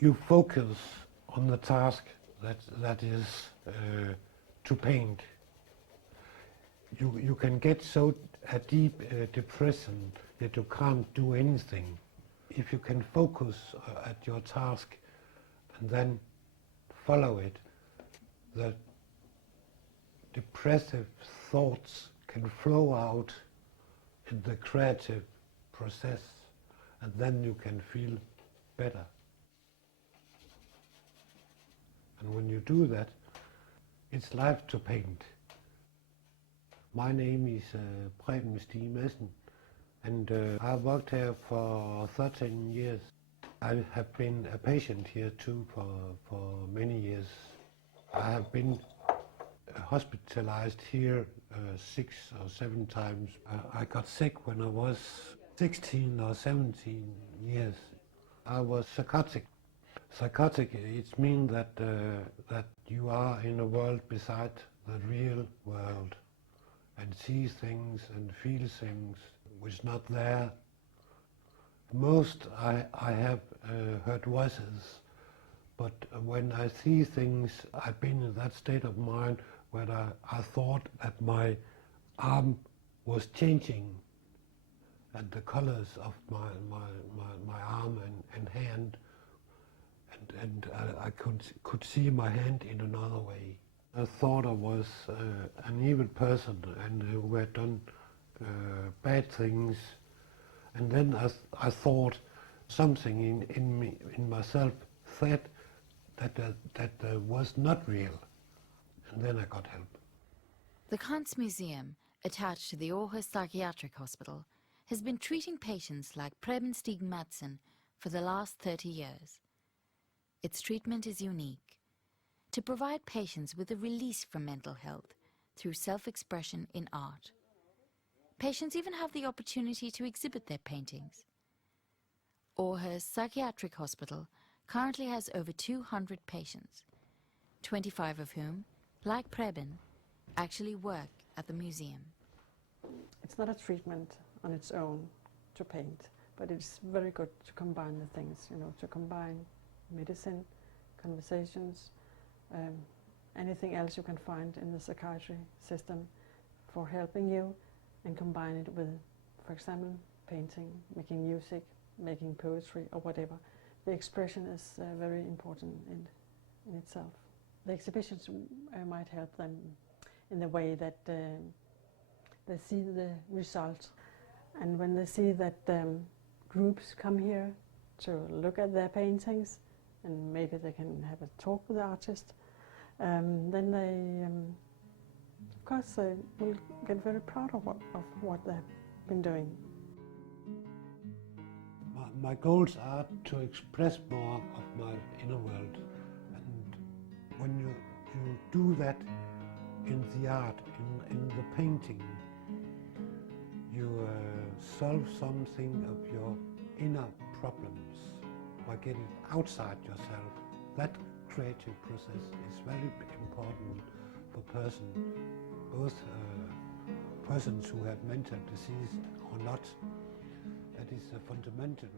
you focus on the task that is to paint. You can get so a deep depression that you can't do anything. If you can focus at your task and then follow it, the depressive thoughts can flow out in the creative process, and then you can feel better. And when you do that, it's life to paint. My name is Preben Stig Madsen, and I've worked here for 13 years. I have been a patient here too for many years. I have been hospitalized here 6 or 7 times. I got sick when I was 16 or 17 years. I was psychotic. Psychotic, it means that you are in a world beside the real world and see things and feel things which is not there. Most I have heard voices, but when I see things, I've been in that state of mind where I thought that my arm was changing and the colors of my arm and hand, and I could see my hand in another way. I thought I was an evil person and who had done bad things, and then I thought something in myself said that was not real, and then I got help. The Krantz Museum, attached to the Aarhus Psychiatric Hospital, has been treating patients like Preben Stig Madsen for the last 30 years. Its treatment is unique, to provide patients with a release from mental health through self-expression in art. Patients even have the opportunity to exhibit their paintings. Aarhus Psychiatric Hospital currently has over 200 patients, 25 of whom, like Preben, actually work at the museum. It's not a treatment on its own to paint, but it's very good to combine the things, to combine medicine, conversations, anything else you can find in the psychiatry system for helping you, and combine it with, for example, painting, making music, making poetry or whatever. The expression is very important in itself. The exhibitions might help them in the way that they see the result, and when they see that groups come here to look at their paintings and maybe they can have a talk with the artist, then they, of course, they will get very proud of what they've been doing. My goals are to express more of my inner world, and when you do that in the art, in the painting, you solve something of your inner problems by getting outside yourself. That creative process is very important for both persons who have mental disease or not. That is a fundamental